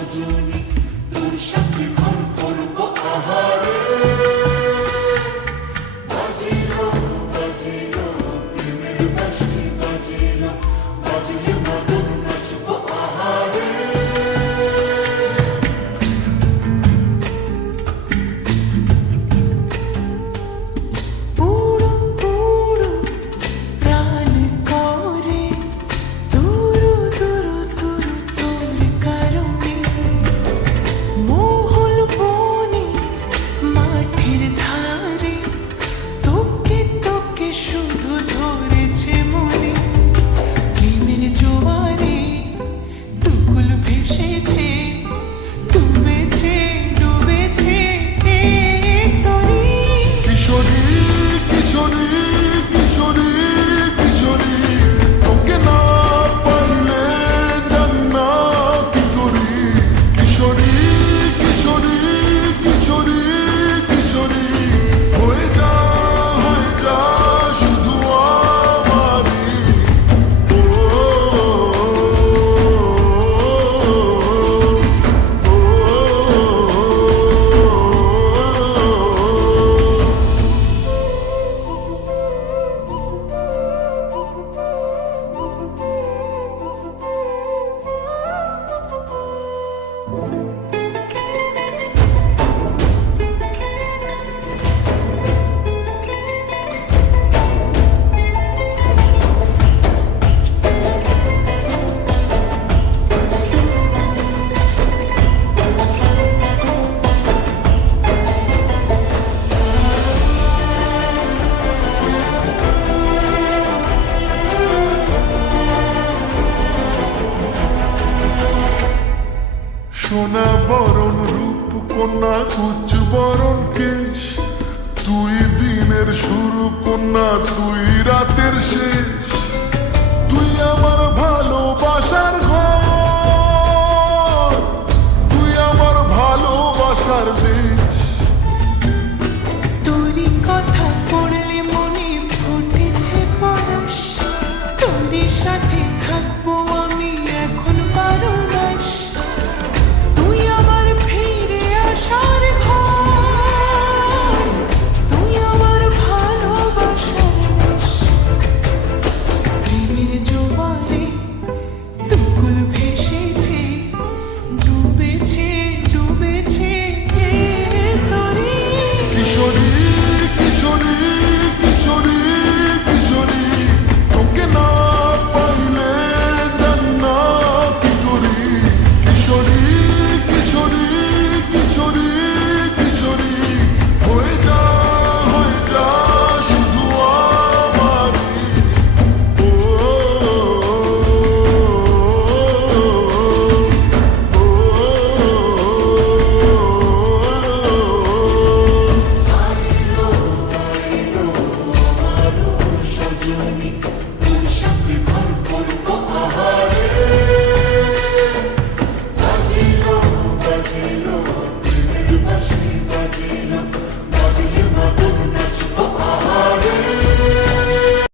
রজনী তোর সাথে ঘর করবো আহারে বাজিলো বাজিলো প্রেমের বাঁশি বাজিলো বাজলে মদন নাচবো আহারে উড়ো উড়ো প্রাণ করে তুরু তুরু তুরু তোর কারণে মোহল বনে মাঠের ধারে তোকে তোকে শুধু ধরেছে মনে প্রেমের জোয়ারে দুকুল ভেসেছে ডুবেছে ডুবেছে এই তরি কিশোরী কিশোরী কিশোরী কিশোরী তোকে না পাইলে জানি না কি করি কিশোরী কিশোরী কিশোরী কিশোরী হয়ে যা শুধু আমারই সোনা বরণ রূপ কন্যা উচ্চ বরণ কেশ তুই দিনের শুরু কন্যা তুই রাতের শেষ তুই আমার ভালোবাসার ঘর